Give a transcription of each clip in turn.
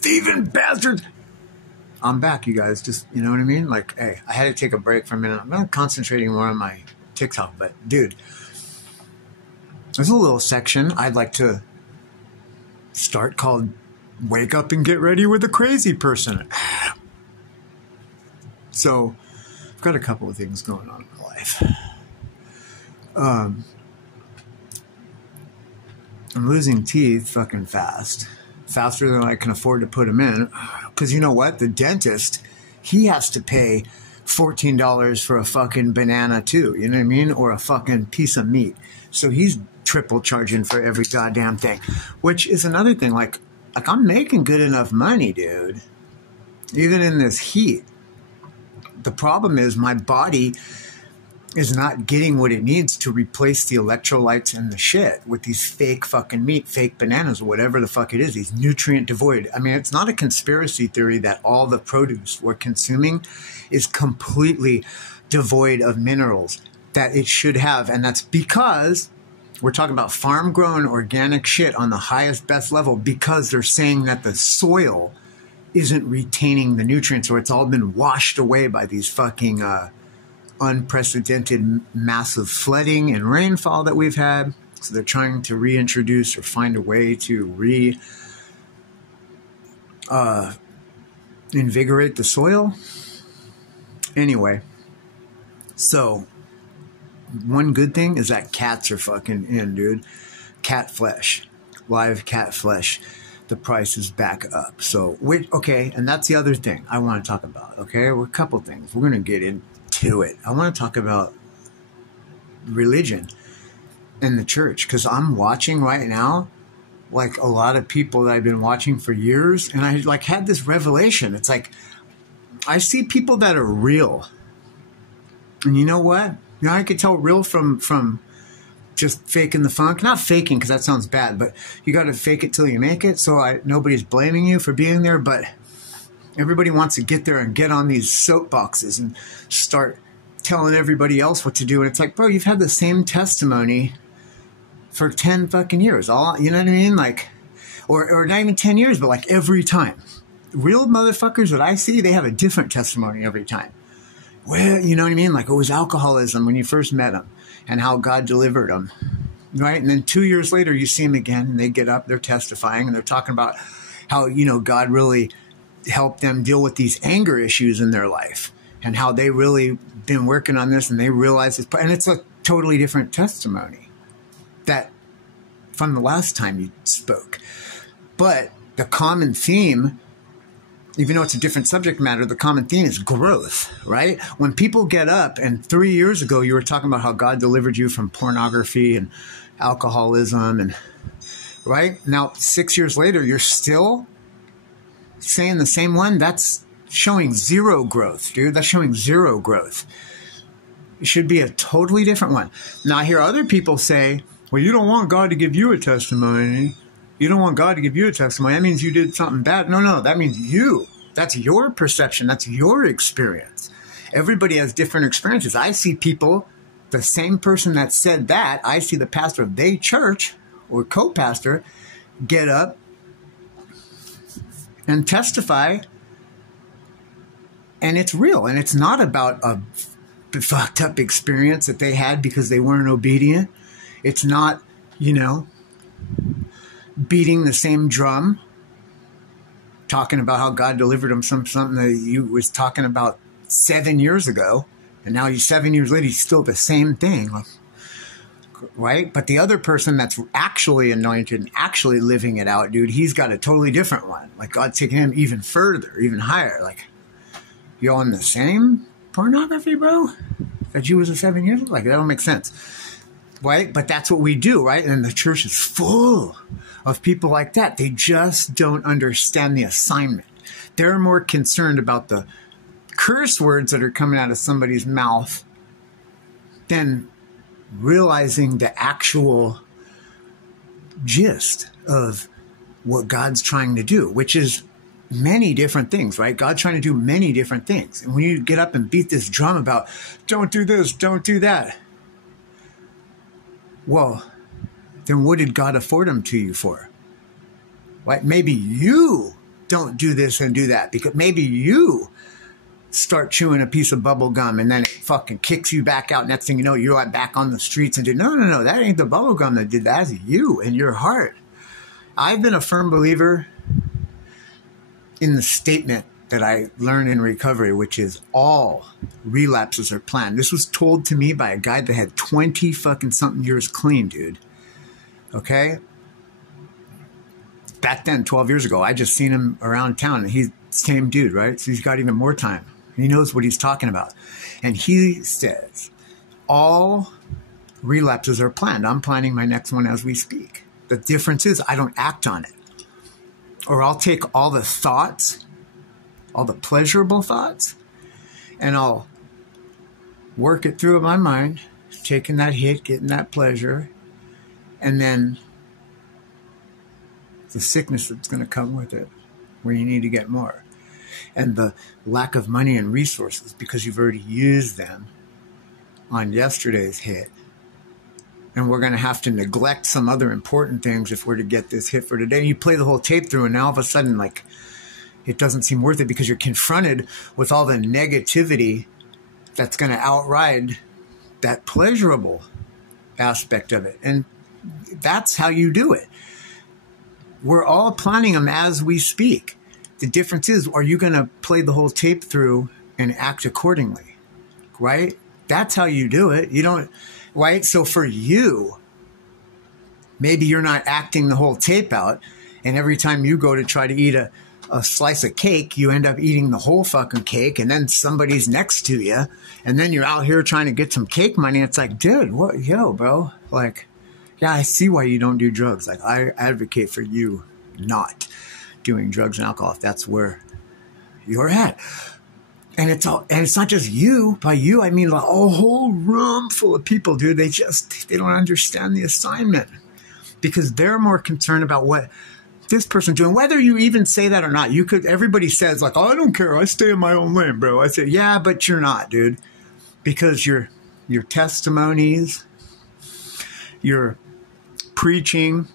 thieving bastards. I'm back, you guys. Just, you know what I mean? Like, hey, I had to take a break for a minute. I'm not concentrating more on my TikTok, but dude, there's a little section I'd like to start called Wake Up and Get Ready with a Crazy Person. So, I've got a couple of things going on in my life. I'm losing teeth fucking fast. Faster than I can afford to put them in. Because you know what? The dentist, he has to pay $14 for a fucking banana too. You know what I mean? Or a fucking piece of meat. So he's triple charging for every goddamn thing. Which is another thing. Like I'm making good enough money, dude. Even in this heat. The problem is my body is not getting what it needs to replace the electrolytes and the shit with these fake fucking meat, fake bananas, or whatever the fuck it is, these nutrient devoid. I mean, it's not a conspiracy theory that all the produce we're consuming is completely devoid of minerals that it should have. And that's because we're talking about farm-grown organic shit on the highest, best level because they're saying that the soil isn't retaining the nutrients or it's all been washed away by these fucking unprecedented massive flooding and rainfall that we've had. So they're trying to reintroduce or find a way to invigorate the soil. Anyway, so one good thing is that cats are fucking in, dude. Cat flesh, live cat flesh. The price is back up. So, okay, and that's the other thing I want to talk about, okay? Well, a couple things. We're going to get into it. I want to talk about religion and the church because I'm watching right now, like a lot of people that I've been watching for years, and I like had this revelation. It's like I see people that are real. And you know what? You know, I could tell real from just faking the funk. Not faking because that sounds bad, but you got to fake it till you make it. So nobody's blaming you for being there, but everybody wants to get there and get on these soapboxes and start telling everybody else what to do. And it's like, bro, you've had the same testimony for 10 fucking years. All, you know what I mean? Like, or not even 10 years, but like every time. Real motherfuckers that I see, they have a different testimony every time. Well, you know what I mean? Like it was alcoholism when you first met them and how God delivered them, right? And then 2 years later, you see them again and they get up, they're testifying and they're talking about how, you know, God really helped them deal with these anger issues in their life and how they really been working on this and they realize it's, and it's a totally different testimony that from the last time you spoke. But the common theme, even though it's a different subject matter, the common theme is growth, right? When people get up and 3 years ago, you were talking about how God delivered you from pornography and alcoholism and right now, 6 years later, you're still saying the same one. That's showing zero growth, dude. That's showing zero growth. It should be a totally different one. Now, I hear other people say, well, you don't want God to give you a testimony. You don't want God to give you a testimony. That means you did something bad. No, that means you. That's your perception. That's your experience. Everybody has different experiences. I see people, the same person that said that, I see the pastor of their church or co-pastor get up and testify, and it's real. And it's not about a fucked up experience that they had because they weren't obedient. It's not, you know, beating the same drum, talking about how God delivered him something that you was talking about 7 years ago, and now 7 years later, he's still the same thing, right? But the other person that's actually anointed and actually living it out, dude, he's got a totally different one. Like God's taking him even further, even higher. Like, you on the same pornography, bro, that you was 7 years ago? Like, that don't make sense. Right? But that's what we do, right? And the church is full of people like that. They just don't understand the assignment. They're more concerned about the curse words that are coming out of somebody's mouth than realizing the actual gist of what God's trying to do, which is many different things, right? God's trying to do many different things. And when you get up and beat this drum about, don't do this, don't do that, well, then what did God afford them to you for? Right? Maybe you don't do this and do that, because maybe you start chewing a piece of bubble gum and then it fucking kicks you back out. Next thing you know, you're back on the streets and do, no, that ain't the bubble gum that did that. That's you and your heart. I've been a firm believer in the statement that I learned in recovery, which is all relapses are planned. This was told to me by a guy that had 20 fucking something years clean, dude. Okay? Back then, 12 years ago, I just seen him around town, and he's the same dude, right? So he's got even more time. He knows what he's talking about. And he says, all relapses are planned. I'm planning my next one as we speak. The difference is I don't act on it. Or I'll take all the thoughts, all the pleasurable thoughts, and I'll work it through in my mind, taking that hit, getting that pleasure, and then the sickness that's going to come with it, where you need to get more, and the lack of money and resources because you've already used them on yesterday's hit. And we're going to have to neglect some other important things if we're to get this hit for today. And you play the whole tape through, and now all of a sudden, like, it doesn't seem worth it because you're confronted with all the negativity that's going to outride that pleasurable aspect of it. And that's how you do it. We're all planning them as we speak. The difference is, are you going to play the whole tape through and act accordingly? Right? That's how you do it. You don't, right? So for you, maybe you're not acting the whole tape out, and every time you go to try to eat a slice of cake, you end up eating the whole fucking cake, and then somebody's next to you, and then you're out here trying to get some cake money. It's like, dude, what, yo, bro? Like, yeah, I see why you don't do drugs. Like, I advocate for you not doing drugs and alcohol if that's where you're at. And it's not just you. By you, I mean a whole room full of people, dude. They don't understand the assignment because they're more concerned about what this person's doing. Whether you even say that or not, everybody says like, oh, I don't care. I stay in my own lane, bro. I say, yeah, but you're not, dude, because your testimonies, your preaching,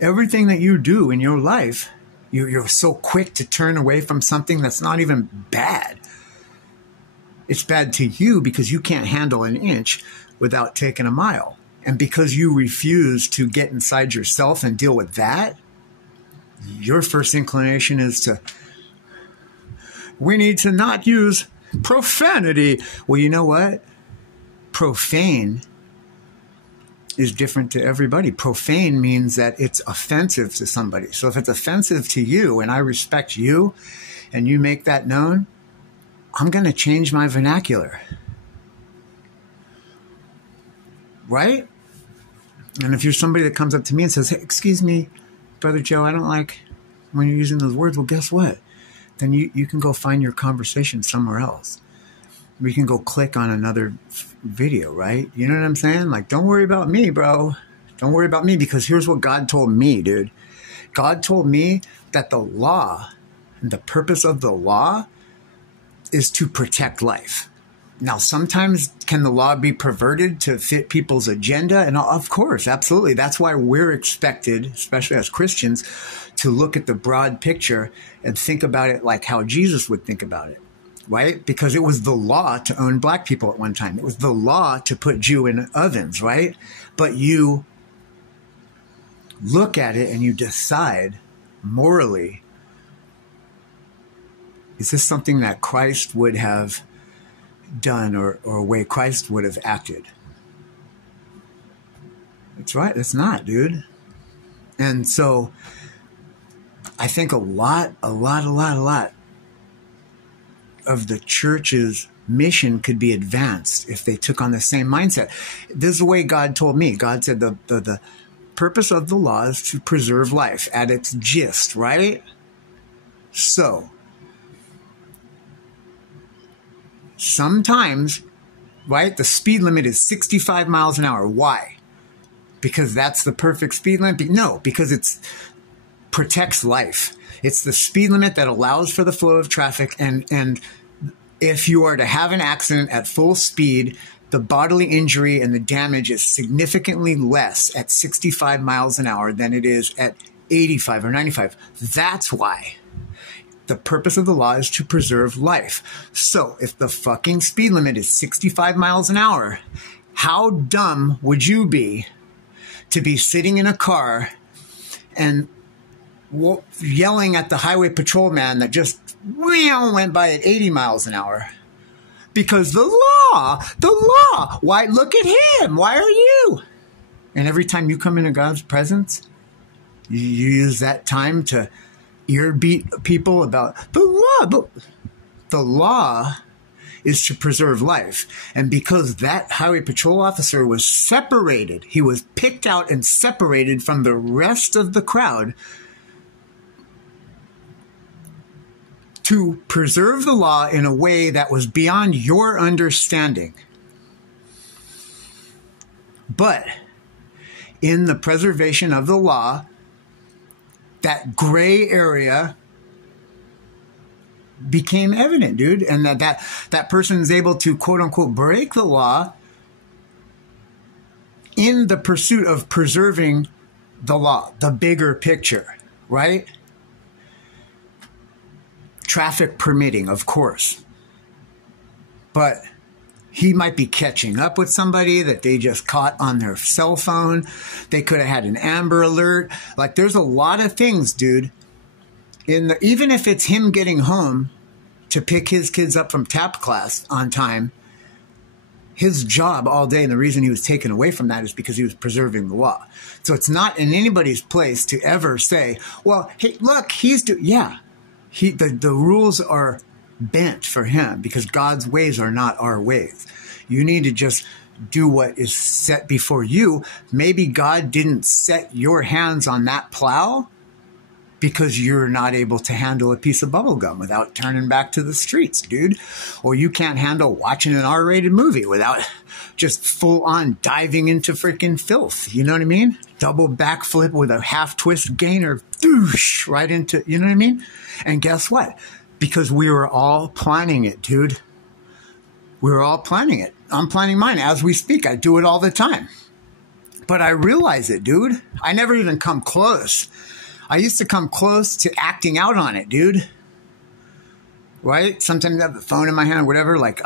everything that you do in your life, you're so quick to turn away from something that's not even bad. It's bad to you because you can't handle an inch without taking a mile. And because you refuse to get inside yourself and deal with that, your first inclination is we need to not use profanity. Well, you know what? Profane is different to everybody. Profane means that it's offensive to somebody. So if it's offensive to you and I respect you and you make that known, I'm going to change my vernacular. Right? And if you're somebody that comes up to me and says, hey, excuse me, Brother Joe, I don't like when you're using those words. Well, guess what? Then you can go find your conversation somewhere else. We can go click on another video, right? You know what I'm saying? Like, don't worry about me, bro. Don't worry about me, because here's what God told me, dude. God told me that the law, the purpose of the law is to protect life. Now, sometimes can the law be perverted to fit people's agenda? And of course, absolutely. That's why we're expected, especially as Christians, to look at the broad picture and think about it like how Jesus would think about it. Right? Because it was the law to own black people at one time. It was the law to put Jew in ovens, right? But you look at it and you decide morally, is this something that Christ would have done or a way Christ would have acted? That's right. It's not, dude. And so I think a lot of the church's mission could be advanced if they took on the same mindset. This is the way God told me. God said the purpose of the law is to preserve life at its gist, right? So sometimes, right, the speed limit is 65 miles an hour. Why? Because that's the perfect speed limit? No, because it protects life. It's the speed limit that allows for the flow of traffic. And if you are to have an accident at full speed, the bodily injury and the damage is significantly less at 65 miles an hour than it is at 85 or 95. That's why The purpose of the law is to preserve life. So if the fucking speed limit is 65 miles an hour, how dumb would you be to be sitting in a car and yelling at the highway patrolman that just went by at 80 miles an hour? Because the law, why, look at him, why are you? And every time you come into God's presence, you use that time to ear beat people about the law. But the law is to preserve life. And because that highway patrol officer was separated, he was picked out and separated from the rest of the crowd to preserve the law in a way that was beyond your understanding. But in the preservation of the law, that gray area became evident, dude. And that person is able to, quote unquote, break the law in the pursuit of preserving the law, the bigger picture, right? Traffic permitting, of course. But he might be catching up with somebody that they just caught on their cell phone. They could have had an Amber Alert. Like, there's a lot of things, dude. Even if it's him getting home to pick his kids up from tap class on time, his job all day, and the reason he was taken away from that is because he was preserving the law. So it's not in anybody's place to ever say, well, hey, look, the rules are bent for him because God's ways are not our ways. You need to just do what is set before you. Maybe God didn't set your hands on that plow because you're not able to handle a piece of bubble gum without turning back to the streets, dude. Or you can't handle watching an R-rated movie without just full on diving into freaking filth. You know what I mean? Double backflip with a half twist gainer, doosh, right into, you know what I mean? And guess what? Because we were all planning it, dude. We were all planning it. I'm planning mine as we speak. I do it all the time. But I realize it, dude. I never even come close. I used to come close to acting out on it, dude. Right? Sometimes I have the phone in my hand or whatever. Like,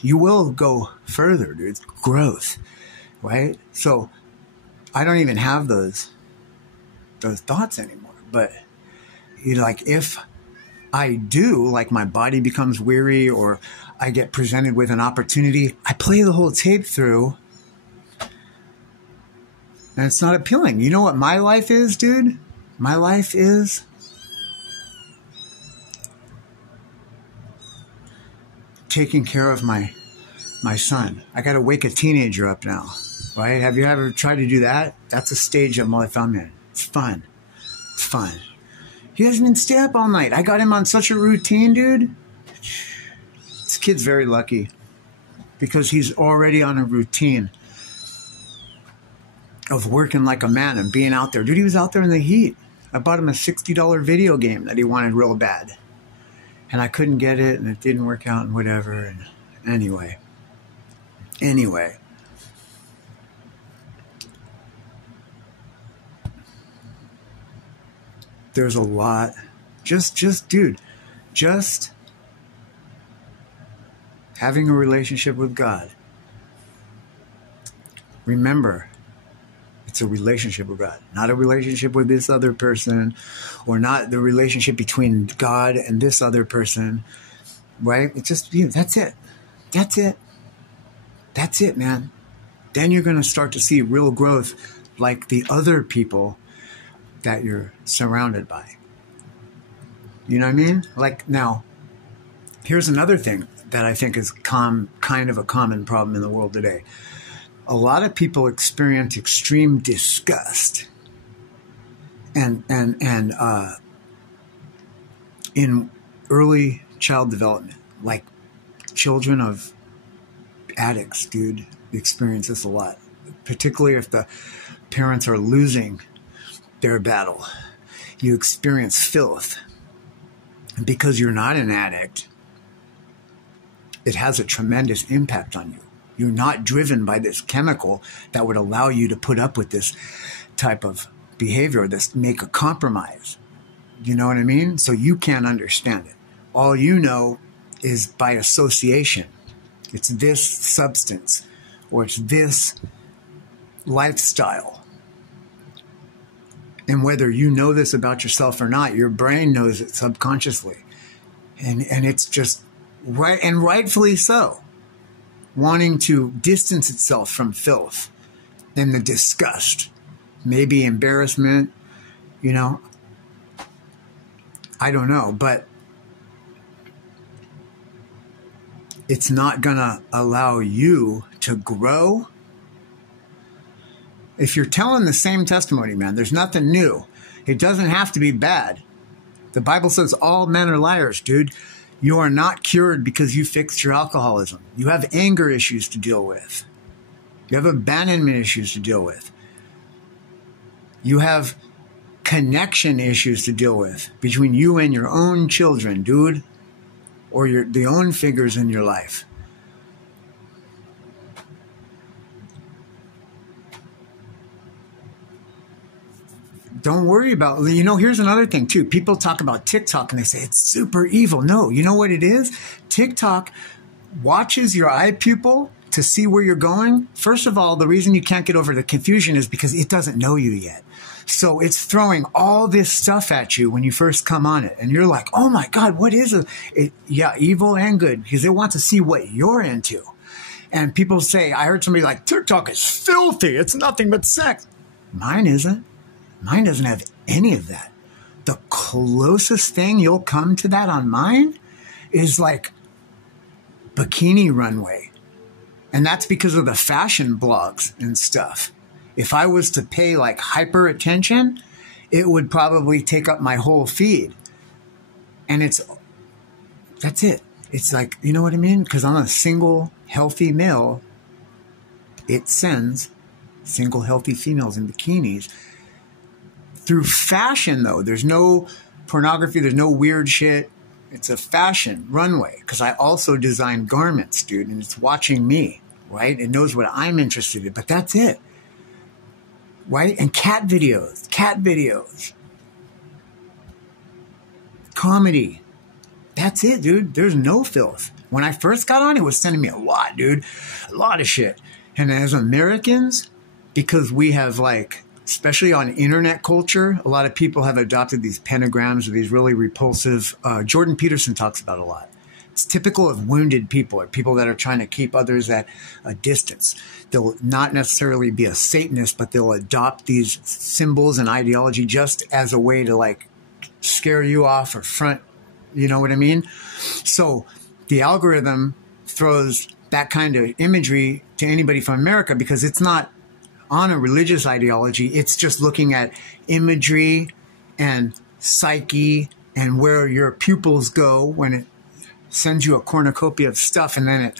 you will go further, dude. It's growth. Right? So I don't even have those thoughts anymore. But, you know, like, if I do, like, my body becomes weary or I get presented with an opportunity, I play the whole tape through. And it's not appealing. You know what my life is, dude? My life is taking care of my son. I got to wake a teenager up now, right? Have you ever tried to do that? That's a stage of life I'm in. It's fun. It's fun. He doesn't even stay up all night. I got him on such a routine, dude. This kid's very lucky because he's already on a routine of working like a man and being out there. Dude, he was out there in the heat. I bought him a $60 video game that he wanted real bad. And I couldn't get it, and it didn't work out and whatever. And anyway. There's a lot. Dude, just having a relationship with God. Remember, it's a relationship with God, not a relationship with this other person, or not the relationship between God and this other person, right? It's just, that's it. That's it. That's it, man. Then you're going to start to see real growth like the other people that you're surrounded by. You know what I mean? Like, now, here's another thing that I think is kind of a common problem in the world today. A lot of people experience extreme disgust and in early child development, like children of addicts, dude, experience this a lot, particularly if the parents are losing their battle. You experience filth. And because you're not an addict, it has a tremendous impact on you. You're not driven by this chemical that would allow you to put up with this type of behavior, make a compromise. You know what I mean? So you can't understand it. All you know is by association. It's this substance, or it's this lifestyle. And whether you know this about yourself or not, your brain knows it subconsciously. And it's just right, and rightfully so, wanting to distance itself from filth and the disgust, maybe embarrassment, you know. I don't know, but it's not going to allow you to grow. If you're telling the same testimony, man, there's nothing new. It doesn't have to be bad. The Bible says all men are liars, dude. You are not cured because you fixed your alcoholism. You have anger issues to deal with. You have abandonment issues to deal with. You have connection issues to deal with between you and your own children, dude, or the own figures in your life. Don't worry about, you know, here's another thing too. People talk about TikTok and they say it's super evil. No, you know what it is? TikTok watches your eye pupil to see where you're going. First of all, the reason you can't get over the confusion is because it doesn't know you yet. So it's throwing all this stuff at you when you first come on it. And you're like, oh my God, what is it? Yeah, evil and good, because they want to see what you're into. And people say, I heard somebody like, TikTok is filthy. It's nothing but sex. Mine isn't. Mine doesn't have any of that. The closest thing you'll come to that on mine is like bikini runway. And that's because of the fashion blogs and stuff. If I was to pay like hyper attention, it would probably take up my whole feed. And that's it. It's like, you know what I mean? Because I'm a single healthy male. It sends single healthy females in bikinis. Through fashion, though, there's no pornography, there's no weird shit. It's a fashion runway, because I also design garments, dude, and it's watching me, right? It knows what I'm interested in, but that's it, right? And cat videos, comedy. That's it, dude. There's no filth. When I first got on, it was sending me a lot, dude, a lot of shit. And as Americans, because we have like, especially on internet culture, a lot of people have adopted these pentagrams or these really repulsive. Jordan Peterson talks about it a lot. It's typical of wounded people, or people that are trying to keep others at a distance. They'll not necessarily be a Satanist, but they'll adopt these symbols and ideology just as a way to like scare you off or front. You know what I mean? So the algorithm throws that kind of imagery to anybody from America because it's not on a religious ideology. It's just looking at imagery and psyche and where your pupils go when it sends you a cornucopia of stuff, and then it